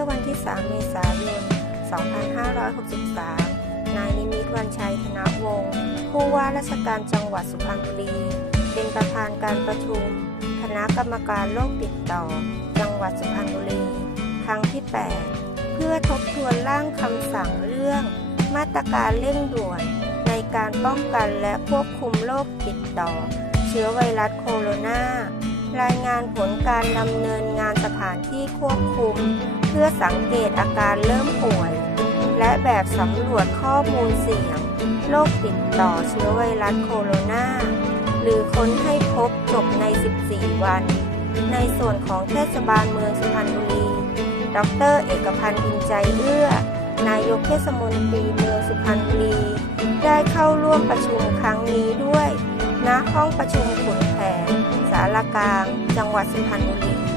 มื่อวันที่ 3 เมษายน 2563 นายนิมิตวันชัยธนวงศ์ผู้ว่าราชการจังหวัดสุพรรณบุรี เป็นประธานการประชุม คณะกรรมการโรคติดต่อ จังหวัดสุพรรณบุรี ครั้งที่ 8 เพื่อทบทวนร่างคำสั่งเรื่อง มาตรการเร่งด่วน ในการป้องกันและควบคุมโรคติดต่อ เชื้อไวรัสโคโรนา การดำเนินงานสถานที่ควบคุม เพื่อสังเกตอาการเริ่มป่วย และแบบสำรวจข้อมูลเสี่ยงโรคติดต่อเชื้อไวรัสโคโรนาหรือค้นให้พบจบใน 14 วัน ในส่วนของเทศบาลเมืองสุพรรณบุรี ดร เอกพันธ์อินใจเอื้อ นายกเทศมนตรีเมืองสุพรรณบุรี ได้เข้าร่วมประชุมครั้งนี้ด้วย ณ ห้องประชุมขุนแกลาง จังหวัดสุพรรณบุรี